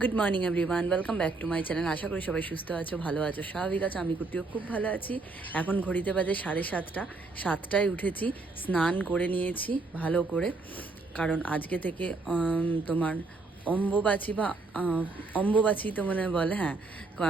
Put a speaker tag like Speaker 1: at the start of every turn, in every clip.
Speaker 1: Good morning everyone welcome back to my channel আশা করি সবাই সুস্থ আছো, ভালো আছো, স্বাভাবিক আছো, আমি কুটিও খুব ভালো আছি। এখন ঘড়িতে বাজে সাড়ে সাতটা। সাতটায় উঠেছি, স্নান করে নিয়েছি, ভালো করে। কারণ আজকে থেকে তোমার অম্বুবাচী বা অম্বুবাচী তো মনে বলে হ্যাঁ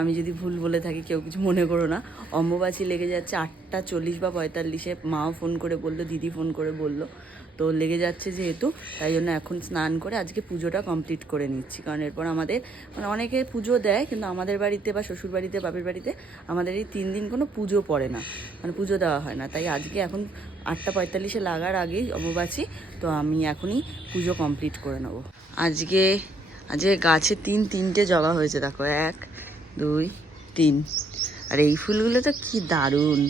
Speaker 1: আমি যদি ভুল বলে থাকি, কেউ কিছু মনে করো না। অম্বুবাচী লেগে যাচ্ছে আটটা চল্লিশ বা পঁয়তাল্লিশে। মাও ফোন করে বলল, দিদি ফোন করে বলল। তো লেগে যাচ্ছে যেহেতু, তাই জন্য এখন স্নান করে আজকে পুজোটা কমপ্লিট করে নিচ্ছি। কারণ এরপর আমাদের মানে অনেকে পুজো দেয়, কিন্তু আমাদের বাড়িতে বা শ্বশুর বাড়িতে, বাপের বাড়িতে আমাদের এই তিন দিন কোনো পুজো পড়ে না। মানে পুজো দেওয়া হয় না। তাই আজকে এখন আটটা পঁয়তাল্লিশে লাগার আগেই অম্বুবাচী তো আমি এখনই পুজো কমপ্লিট করে নেব। আজকে আজকে গাছে তিন, তিনটে জবা হয়েছে, দেখো, এক, দুই, তিন। আর এই ফুলগুলো তো কি দারুণ।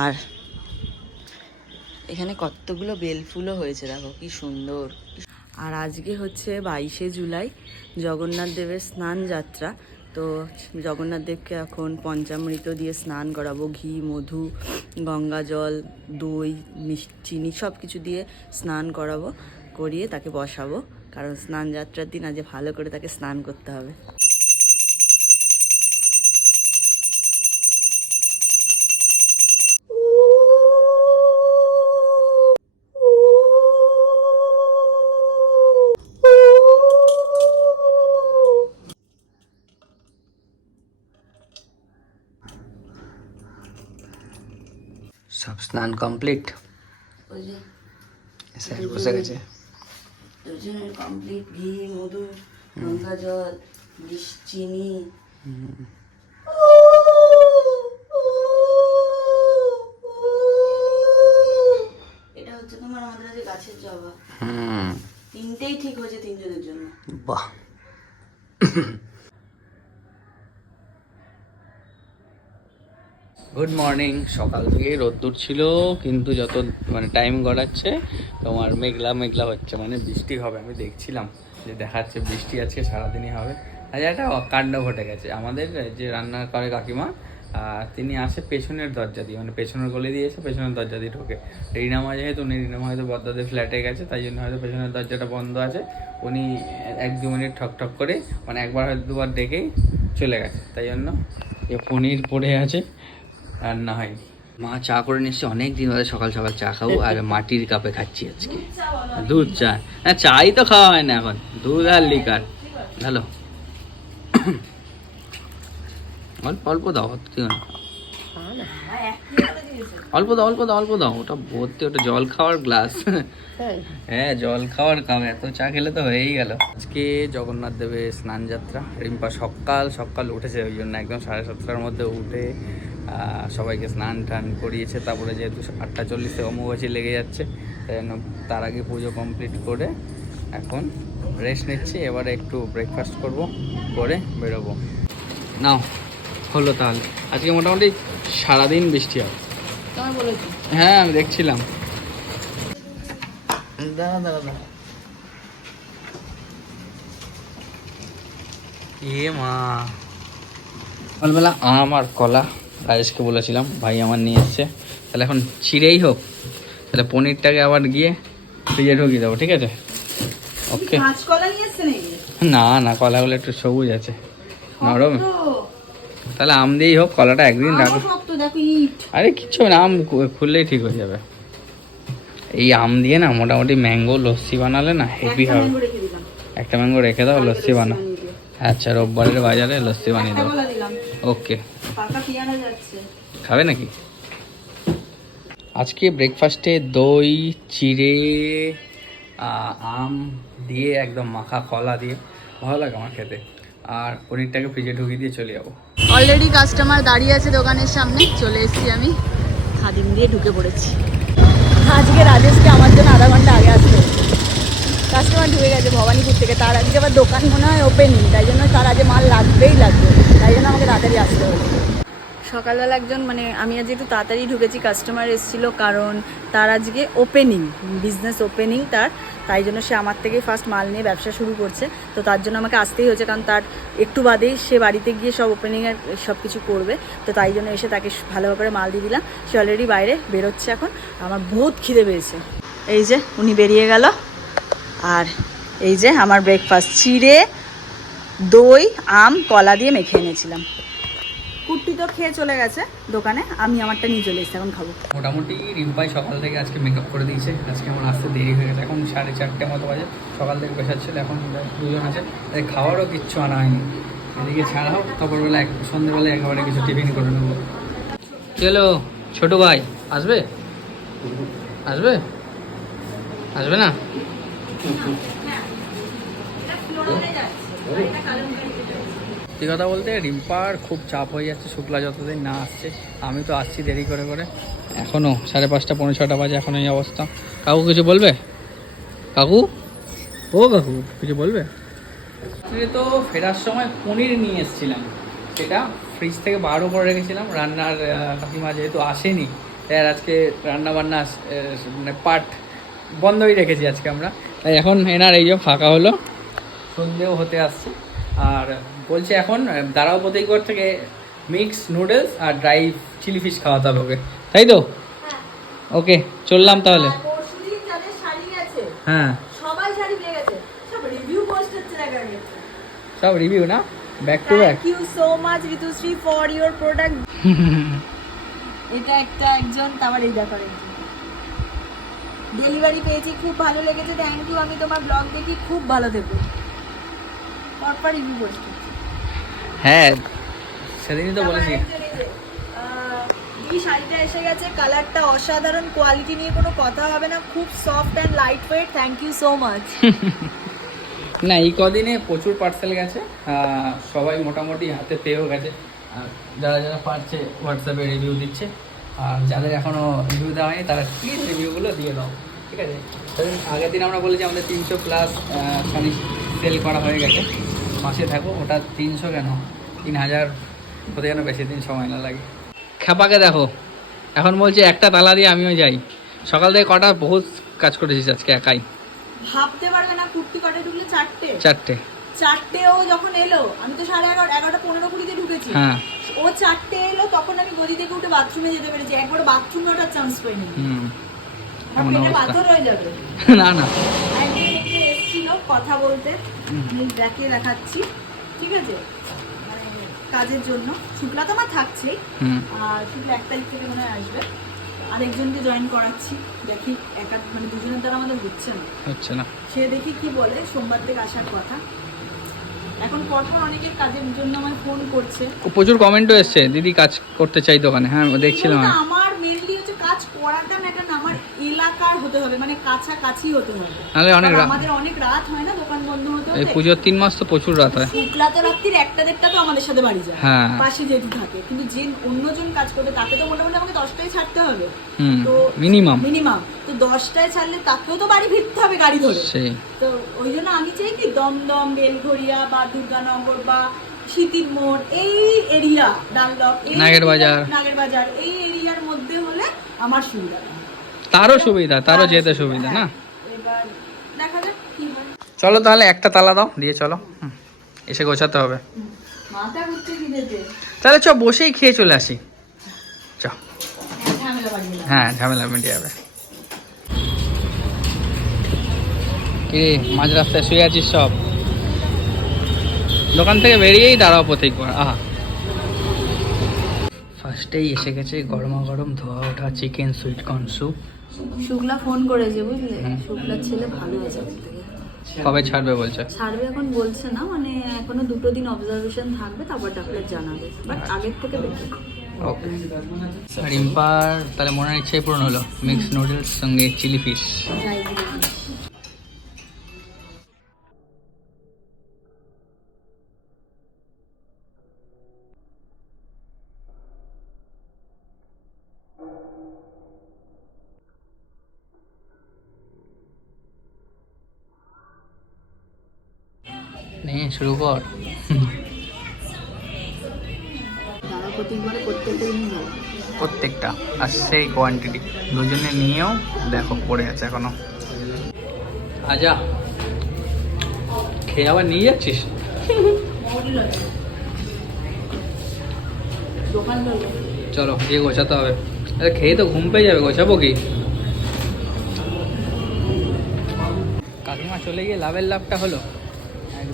Speaker 1: আর এখানে কতগুলো বেলফুলও হয়েছে, দেখো, কি সুন্দর। আর আজকে হচ্ছে বাইশে জুলাই, জগন্নাথ দেবের স্নান যাত্রা। তো জগন্নাথ দেবকে এখন পঞ্চামৃত দিয়ে স্নান করাবো, ঘি, মধু, গঙ্গা জল, দই চিনি সব কিছু দিয়ে স্নান করাবো, করিয়ে তাকে বসাবো। কারণ স্নান যাত্রার দিন আজ ভালো করে তাকে স্নান করতে হবে।
Speaker 2: স্নান কমপ্লিট স্যার বসে গেছে।
Speaker 1: কমপ্লিট ঘি মধু গঙ্গা জল চিনি। এটা হচ্ছে তোমার আমাদের গাছের জবা।
Speaker 2: হুম।
Speaker 1: তিনটেই ঠিক হয়েছে তিনজনের জন্য।
Speaker 2: বাহ। গুড মর্নিং সকাল থেকে রোদ্দুর ছিল, কিন্তু যত মানে টাইম গড়াচ্ছে, তোমার মেঘলা মেঘলা হচ্ছে মানে বৃষ্টি হবে। আমি দেখছিলাম যে দেখাচ্ছে বৃষ্টি আজকে সারাদিনই হবে। আজ একটা কাণ্ড ঘটে গেছে। আমাদের যে রান্না করে কাকিমা তিনি আসে পেছনের দরজা দিয়ে মানে পেছনের গলি দিয়ে এসে পেছনের দরজা দিয়ে ঢোকে। রিনামা যেহেতু উনি রিনামা হয়তো বদ্দাদের ফ্ল্যাটে গেছে, তাই জন্য হয়তো পেছনের দরজাটা বন্ধ আছে। উনি এক দু মিনিট ঠক ঠক করে মানে একবার হয়তো দুবার ডেকেই চলে গেছে। তাই জন্য এ পনির পড়ে আছে। রান্না হয়নি মা চা করে নিচ্ছে অনেক দিন ধরে সকাল সকাল চা খাব আর মাটির কাপে খাচ্ছি আজকে। দুধ চা। হ্যাঁ চাই তো খাওয়া হয় না এখন। দুধ আর লিকার ভালো অল্প অল্প দাও। অল্প দাও অল্প দাও অল্প দাও। ওটা ভর্তি, ওটা জল খাওয়ার গ্লাস হ্যাঁ জল খাওয়ার কাপ এত চা খেলে তো হয়েই গেল। আজকে জগন্নাথ দেবের স্নান যাত্রা রিম্পা সকাল সকাল উঠেছে, ওই জন্য একদম সাড়ে সাতটার মধ্যে উঠে সবাইকে স্নান টান করিয়েছে তারপরে যেহেতু আটটা চল্লিশে অম্বুবাচী লেগে যাচ্ছে তাই জন্য তার আগে পুজো কমপ্লিট করে এখন রেস্ট নিচ্ছি এবারে একটু ব্রেকফাস্ট করব করে বেরোবো। নাও হলো তাহলে। আজকে মোটামুটি সারাদিন বৃষ্টি হবে। হ্যাঁ আমি দেখছিলাম। দাঁড়া দাঁড়া দাঁড়া। এ মা। সকালবেলা আম আর কলা রাজেশকে বলেছিলাম ভাই আমার নিয়ে এসছে। তাহলে এখন ছিঁড়েই হোক। তাহলে পনিরটাকে আবার গিয়ে ফ্রিজে ঢুকিয়ে দেবো ঠিক আছে? ওকে না না কলাগুলো একটু সবুজ আছে। নরম। তাহলে আম দিয়েই হোক কলাটা একদিন রাখো। আরে কিচ্ছু না আম খুললেই ঠিক হয়ে যাবে। এই আম দিয়ে না মোটামুটি ম্যাঙ্গো লস্যি বানালে না হেভি হবে। একটা ম্যাঙ্গো রেখে দাও লস্যি বানাও। আচ্ছা রোববারের বাজারে লস্যি বানিয়ে দাও।
Speaker 1: দিলাম
Speaker 2: ওকে। খাবে নাকি? আজকে ব্রেকফাস্টে দই চিড়ে আম দিয়ে একদম মাখা কলা দিয়ে। ভালো লাগে আমার খেতে। আর পনিরটাকে ফ্রিজে ঢুকিয়ে দিয়ে চলে যাব।
Speaker 1: অলরেডি কাস্টমার দাঁড়িয়ে আছে দোকানের সামনে। চলে এসেছি আমি। খাদিম দিয়ে ঢুকে পড়েছি। আজকে রাজেশকে আমার জন্য আধা ঘণ্টা আগে হয়েছে। কাস্টমার ঢুকে গেছে ভবানীপুর থেকে। তার আজকে আবার দোকান মনে হয় ওপেনই তাই জন্য তার আজকে মাল লাগবেই লাগবে। তাই জন্য আমাকে তাড়াতাড়ি আসতে হয়েছে সকালবেলা একজন মানে আমি আজ একটু তাড়াতাড়ি ঢুকেছি কাস্টমার এসেছিল কারণ তার আজকে ওপেনিং বিজনেস ওপেনিং তার। তাই জন্য সে আমার থেকেই ফার্স্ট মাল নিয়ে ব্যবসা শুরু করছে। তো তার জন্য আমাকে আসতেই হয়েছে কারণ তার একটু বাদেই সে বাড়িতে গিয়ে সব ওপেনিংয়ের সব কিছু করবে। তো তাই জন্য এসে তাকে ভালো করে মাল দিয়ে দিলাম। সে অলরেডি বাইরে বেরোচ্ছে এখন। আমার বহুত খিদে পেয়েছে। এই যে উনি বেরিয়ে গেল। আর এই যে আমার ব্রেকফাস্ট চিড়ে দই আম কলা দিয়ে মেখে এনেছিলাম। কুর্তি তো খেয়ে চলে গেছে দোকানে আমি আমারটা নিয়ে চলে এসেছি এখন খাব।
Speaker 2: মোটামুটি রিম্পাই সকাল থেকে আজকে মেকআপ করে দিয়েছে। আজকে আমার আসতে দেরি হয়ে গেছে এখন সাড়ে চারটে মতো বাজে। সকাল থেকে বসাচ্ছিল এখন দুজন আছে। তাই খাওয়ারও কিচ্ছু আনা হয়নি। এদিকে ছাড়া হোক তারপরবেলা এক সন্ধ্যেবেলা একেবারে কিছু টিফিন করে নেব। চলো ছোট ভাই আসবে? আসবে? আসবে না? সত্যি কথা বলতে রিম্পার খুব চাপ হয়ে যাচ্ছে, শুক্লা যতদিন না আসছে, আমি তো আসছি দেরি করে করে। এখনও সাড়ে পাঁচটা, পৌনে ছটা বাজে এখন এই অবস্থা। কাকু কিছু বলবে? কাকু? ও কাকু, কিছু বলবে? তো ফেরার সময় পনির নিয়ে এসেছিলাম। সেটা ফ্রিজ থেকে বারো করে রেখেছিলাম। রান্নার কাকিমা যেহেতু আসেনি, তাই আর আজকে রান্না বান্না মানে পাট বন্ধই রেখেছি আজকে আমরা। তাই এখন এনার এই যে ফাঁকা হলো। সন্ধেও হতে আসছে। আর বলছে এখন দাঁড়াও প্রতিকর থেকে মিক্স নুডলস আর ড্রাই চিলি ফিশ খাওয়াতে হবে ওকে। তাই তো? ওকে চললাম তাহলে। হ্যাঁ।
Speaker 1: সব রিভিউ না?
Speaker 2: Back to back
Speaker 1: you so much Ritushree for your product এটা একটা একজন তারপর এই ব্যাপারে। ডেলিভারি পেয়েছি খুব ভালো লেগেছে। থ্যাংক ইউ আমি তোমার ব্লগ দেখি খুব ভালো থেকো। পরপর রিভিউ পোস্ট
Speaker 2: হ্যাঁ সেদিনই তো বলেছি।
Speaker 1: এই শাড়িটা এসে গেছে কালারটা অসাধারণ কোয়ালিটি নিয়ে কোনো কথা হবে না খুব soft and light weight thank you so much
Speaker 2: না এই কদিনে প্রচুর পার্সেল গেছে সবাই মোটামুটি হাতে পেয়েও গেছে। যারা যারা পারছে হোয়াটসঅ্যাপে রিভিউ দিচ্ছে আর যাদের এখনও রিভিউ দেওয়া হয়নি তারা প্লিজ রিভিউগুলো দিয়ে দাও ঠিক আছে? আগের দিন আমরা বলেছি আমাদের তিনশো প্লাস শাড়ি সেল করা হয়ে গেছে। মাসে থাকো ওটা তিনশো কেন? তিন হাজার হতে যেন বেশি দিন সময় না লাগে। খ্যাপাকে দেখো এখন বলছে একটা তালা দিয়ে আমিও যাই। সকাল থেকে কটা বহুত কাজ করেছিস আজকে একাই।
Speaker 1: ভাবতে পারবে না কুর্তি কটে ঢুকলে চারটে।
Speaker 2: চারটে।
Speaker 1: চারটে ও যখন এলো আমি তো সাড়ে এগারো এগারোটা পনেরো কুড়িতে ঢুকেছি।
Speaker 2: হ্যাঁ।
Speaker 1: ও চারটে এলো তখন আমি গদি থেকে উঠে বাথরুমে যেতে পেরেছি। একবার বাথরুমে ওঠার চান্স পাইনি
Speaker 2: হুম।
Speaker 1: হয়ে
Speaker 2: না না।
Speaker 1: এসেছিল কথা বলতে। মুখ দেখিয়ে দেখাচ্ছি। ঠিক আছে? মানে কাজের জন্য। শুক্লা তো আমার থাকছেই। আর শুক্লা এক তারিখ থেকে মনে হয় আসবে। আরেকজনকে জয়েন করাচ্ছি। দেখি একা মানে দুজনের দ্বারা আমাদের হচ্ছে না।
Speaker 2: হচ্ছে না।
Speaker 1: সে দেখি কি বলে সোমবার থেকে আসার কথা। এখন পরপর অনেকে কাজের জন্য আমার ফোন করছে।
Speaker 2: প্রচুর কমেন্টও এসছে। দিদি কাজ করতে চাই দোকানে। হ্যাঁ দেখছিলাম
Speaker 1: বলতে
Speaker 2: আমি।
Speaker 1: আমার মেনলি হচ্ছে কাজ করাটা ম্যাটার না আমার এলাকার হতে হবে মানে কাছাকাছি হতে হবে।
Speaker 2: নাহলে অনেক রাত
Speaker 1: আমাদের অনেক রাত হয় না দোকান বন্ধ হতে
Speaker 2: এই পুজোর তিন মাস তো প্রচুর রাত হয়।
Speaker 1: শুক্লা তো রাত্রির একটা দেড়টা তো আমাদের সাথে বাড়ি যায়।
Speaker 2: হ্যাঁ।
Speaker 1: পাশে যেহেতু থাকে। কিন্তু যে অন্যজন কাজ করবে তাকে তো মোটামুটি আমাকে দশটায় ছাড়তে হবে।
Speaker 2: হুম
Speaker 1: তো
Speaker 2: মিনিমাম
Speaker 1: মিনিমাম তো দশটায় ছাড়লে তাকেও তো বাড়ি ফিরতে হবে গাড়ি ধরে।
Speaker 2: সেই।
Speaker 1: তো ওই জন্য আমি চাই কি দমদম বেলঘরিয়া বা দুর্গানগর বা শীতির মোড় এই এরিয়া ডানলপ
Speaker 2: নাগের বাজার।
Speaker 1: নাগের বাজার এই এরিয়ার মধ্যে হলে আমার সুবিধা
Speaker 2: তারও সুবিধা, তারও যেতে সুবিধা, না? চলো তাহলে একটা তালা দাও, দিয়ে চলো। এসে গোছাতে হবে। তাহলে চ বসেই খেয়ে চলে আসি। চ। হ্যাঁ ঝামেলা মিটে যাবে। কি মাঝ রাস্তায় শুয়ে আছিস সব? দোকান থেকে বেরিয়েই দাঁড়াও প্রত্যেকবার আহা। ফার্স্টেই এসে গেছে গরমা গরম ধোয়া ওঠা chicken sweet corn soup
Speaker 1: Shukla phone করেছে বুঝলে? শুক্লার ছেলে ভালো আছে
Speaker 2: কবে ছাড়বে বলছে?
Speaker 1: ছাড়বে এখন বলছে না মানে এখনও দুটো দিন অবজারভেশন থাকবে তারপর ডাক্তার জানাবে। বাট আগের থেকে বেটার
Speaker 2: ওকে রিম্পার তাহলে মনে ইচ্ছাই পূরণ হলো। মিক্স নুডলস সঙ্গে চিলি ফিশ শুরু কর।
Speaker 1: প্রত্যেকটা
Speaker 2: আর সেই কোয়ান্টিটি দুজনে নিয়েও দেখো পড়ে আছে এখনও। আজা, খেয়ে আবার নিয়ে যাচ্ছিস? চলো দিয়ে গোছাতে হবে। খেয়ে তো ঘুম পেয়ে যাবে, গোছাবো কি? কাকিমা চলে গিয়ে লাভের লাভটা হলো।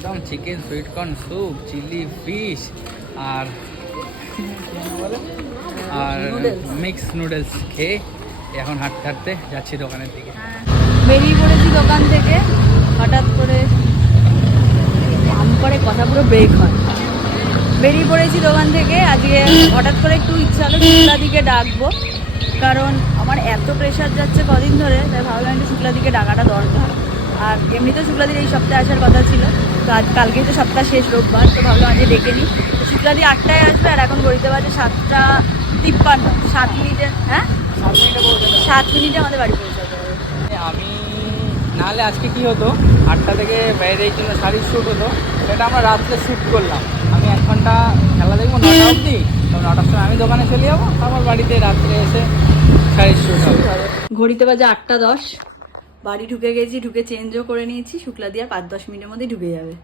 Speaker 2: একদম chicken sweet corn soup chilli fish আর আর মিক্স নুডলস খেয়ে এখন হাঁটতে হাঁটতে যাচ্ছি দোকানের দিকে।
Speaker 1: বেরিয়ে পড়েছি দোকান থেকে। হঠাৎ করে করে কথা পুরো ব্রেক হয়। বেরিয়ে পড়েছি দোকান থেকে। আজকে হঠাৎ করে একটু ইচ্ছা হলো শুক্লা দিকে ডাকবো। কারণ আমার এত প্রেশার যাচ্ছে কদিন ধরে তাই ভাবলাম একটু শুক্লা দিকে ডাকাটা দরকার। আর এমনিতে শুক্লা শুক্লাদির এই সপ্তাহে আসার কথা ছিল। তো আজ কালকেই তো সপ্তাহ শেষ রোববার তো ভাবলাম আজকে ডেকে নিই। তো শুক্লাদি আটটায় আসবে আর এখন ঘড়িতে বাজে সাতটা তিপ্পান্ন সাত মিনিটে হ্যাঁ? সাত মিনিটে আমাদের বাড়ি পৌঁছাতে হবে।
Speaker 2: আমি নাহলে আজকে কি হতো? আটটা থেকে বাইরে জন্য শাড়ির শ্যুট হতো। সেটা আমরা রাত্রে শ্যুট করলাম। আমি এক ঘণ্টা খেলা দেখব নটা অবধি। তো নটার সময় আমি দোকানে চলে যাব। আমার বাড়িতে রাত্রে এসে শাড়ির শ্যুট হবে।
Speaker 1: ঘড়িতে বাজে আটটা দশ। বাড়ি ঢুকে গেছি, ঢুকে চেঞ্জও করে নিয়েছি, শুক্লা দিয়ে পাঁচ দশ মিনিটের মধ্যে ঢুকে যাবে।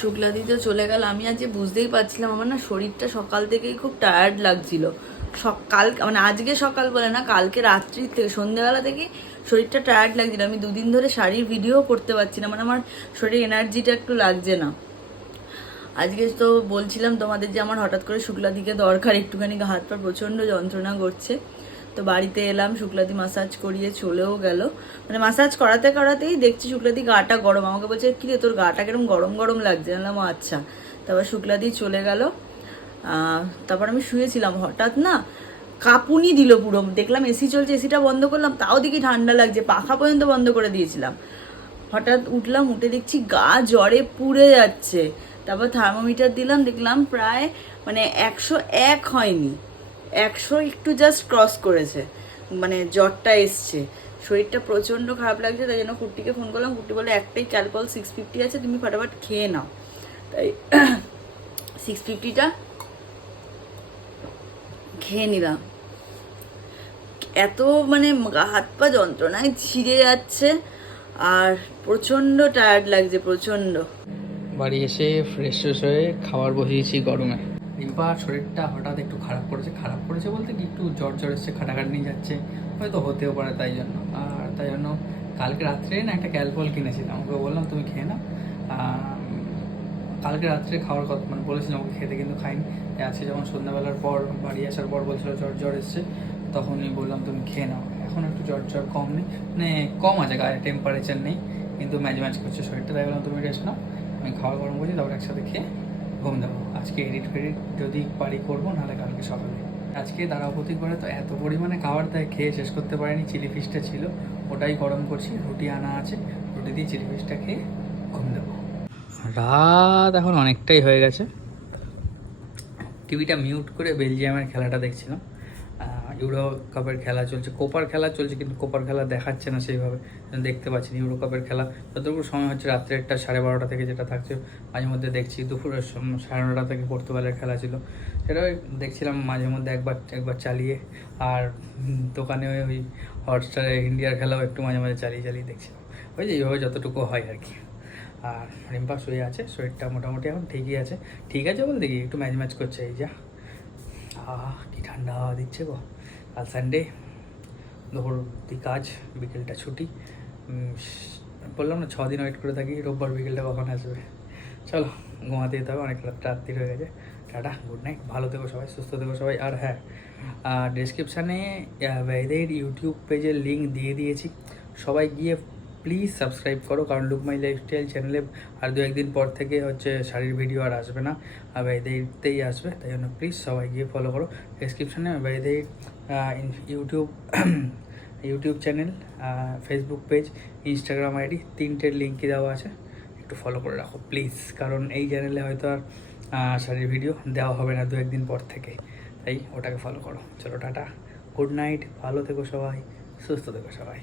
Speaker 1: শুক্লাদি তো চলে গেল, আমি আজকে বুঝতেই পারছিলাম, আমার না শরীরটা সকাল থেকেই খুব টায়ার্ড লাগছিল। সকাল মানে আজকে সকাল বলে না, কালকে রাত্রির থেকে, সন্ধ্যেবেলা থেকে শরীরটা টায়ার্ড লাগছিল। আমি দুদিন ধরে শাড়ির ভিডিও করতে পারছি না মানে আমার শরীরে এনার্জিটা একটু লাগছে না। আজকে তো বলছিলাম তোমাদের যে আমার হঠাৎ করে শুক্লাদিকে দরকার, একটুখানি হাত পা প্রচণ্ড যন্ত্রণা করছে। তো বাড়িতে এলাম, শুক্লাদি মাসাজ করিয়ে চলেও গেল। মানে মাসাজ করাতে করাতেই দেখছি শুক্লাদি গাটা গরম। আমাকে বলছে কি রে তোর গাটা কিরম গরম গরম লাগছে? বললাম আচ্ছা। তারপর শুক্লাদি চলে গেল। তারপর আমি শুয়েছিলাম হঠাৎ না, কাঁপুনি দিল পুরো। দেখলাম এসি চলছে এসিটা বন্ধ করলাম, তাও দেখি ঠান্ডা লাগছে, পাখা পর্যন্ত বন্ধ করে দিয়েছিলাম। হঠাৎ উঠলাম, উঠে দেখছি গা জ্বরে পুড়ে যাচ্ছে। তারপর থার্মোমিটার দিলাম, দেখলাম প্রায় মানে একশো এক হয়নি। একশো একটু জাস্ট ক্রস করেছে মানে জ্বরটা এসছে। শরীরটা প্রচণ্ড খারাপ লাগছে, তাই জন্য কুর্তিকে ফোন করলাম, কুর্তি বলে একটাই ক্যালকল সিক্স ফিফটি আছে, তুমি ফটাফট খেয়ে নাও। তাই সিক্স ফিফটিটা খেয়ে নিলাম। এত মানে হাত পা যন্ত্রণায় ছিঁড়ে যাচ্ছে আর প্রচণ্ড টায়ার্ড লাগছে, প্রচণ্ড।
Speaker 2: বাড়ি এসে ফ্রেশ ফ্রেশ হয়ে খাবার বসিয়েছি গরমে। রিম্পার শরীরটা হঠাৎ একটু খারাপ করেছে খারাপ করেছে বলতে কি একটু জ্বর জ্বর এসছে, খাটাখাটনি যাচ্ছে, হয়তো হতেও পারে তাই জন্য। আর তাই জন্য কালকে রাত্রে না একটা ক্যালপল কিনেছিলাম, ওকে বললাম তুমি খেয়ে নাও। কালকে রাত্রে খাওয়ার কথা মানে বলেছিলাম ওকে খেতে কিন্তু খাইনি। আজকে যখন সন্ধ্যাবেলার পর, বাড়ি আসার পর বলছিল জ্বর জ্বর এসছে, তখনই বললাম, তুমি খেয়ে নাও। এখন একটু জ্বর জ্বর কম নেই মানে কম আছে, গায়ে টেম্পারেচার নেই, কিন্তু ম্যাচ ম্যাচ করছে শরীরটা। তাই বললাম, তুমি রেস্ট নাও, আমি খাওয়া গরম করছি, তারপর একসাথে খেয়ে ঘুম দেবো। আজকে এডিট ফেডিট যদি পারি করব, নাহলে কালকে সকালে। আজকে দাঁড়াপতি করে তো এত পরিমাণে খাবার তাই খেয়ে শেষ করতে পারিনি, চিলি ফিশটা ছিল, ওটাই গরম করছি, রুটি আনা আছে, রুটি দিয়ে চিলি ফিশটা খেয়ে ঘুম দেবো। রাত এখন অনেকটাই হয়ে গেছে। টিভিটা মিউট করে বেলজিয়ামের খেলাটা দেখছিলাম। ইউরো কাপের খেলা চলছে। কোপার খেলা চলছে, কিন্তু কোপার খেলা দেখাচ্ছে না সেইভাবে। দেখতে পাচ্ছি ইউরো কাপের খেলা। যতটুকু সময় হচ্ছে, রাত্রে একটা সাড়ে বারোটা থেকে যেটা থাকছে, মাঝে মধ্যে দেখছি। দুপুরের সম- সাড়ে নটা থেকে পর্তুগালের খেলা ছিল। সেটাও দেখছিলাম মাঝে মধ্যে একবার একবার চালিয়ে। আর দোকানে ওই হটস্টারে ইন্ডিয়ার খেলাও একটু মাঝে মাঝে চালিয়ে চালিয়ে দেখছিলাম। ওই যে এইভাবে যতটুকু হয় আর কি। আর রিম্পা শুয়ে আছে শরীরটা মোটামুটি এখন ঠিকই আছে। ঠিক আছে বলতে কি, একটু ম্যাচ ম্যাচ করছে এই যা। আহ, কি ঠান্ডা হাওয়া দিচ্ছে গো। কাল সানডে দুপুর অব্দি কাজ, বিকেলটা ছুটি। বললাম না দিন ওয়েট করে থাকি, রোববার বিকেলটা কখন আসবে। চলো, ঘুমাতে যেতে হবে, অনেক রাত রাত্রি হয়ে গেছে। টাটা গুড নাইট ভালো থেকো সবাই, সুস্থ থেকো সবাই। আর হ্যাঁ ডিসক্রিপশানে ভ্যাইদের ইউটিউব পেজের লিঙ্ক দিয়ে দিয়েছি। সবাই গিয়ে প্লিজ সাবস্ক্রাইব করো, কারণ লুক মাই লাইফস্টাইল চ্যানেলে আর দু একদিন পর থেকে হচ্ছে শাড়ির ভিডিও আর আসবে না। ভ্যাইদেরতেই আসবে, তাই জন্য প্লিজ সবাই গিয়ে ফলো করো। ডিসক্রিপশানে ভ্যাইদের YouTube YouTube channel Facebook page Instagram ID তিনটের লিঙ্কই দেওয়া আছে, একটু ফলো করে রাখো প্লিজ কারণ এই চ্যানেলে হয়তো আর শাড়ির ভিডিও দেওয়া হবে না দু একদিন পর থেকে। তাই ওটাকে ফলো করো। চলো, টাটা। গুড নাইট ভালো থেকো সবাই। সুস্থ থেকো সবাই।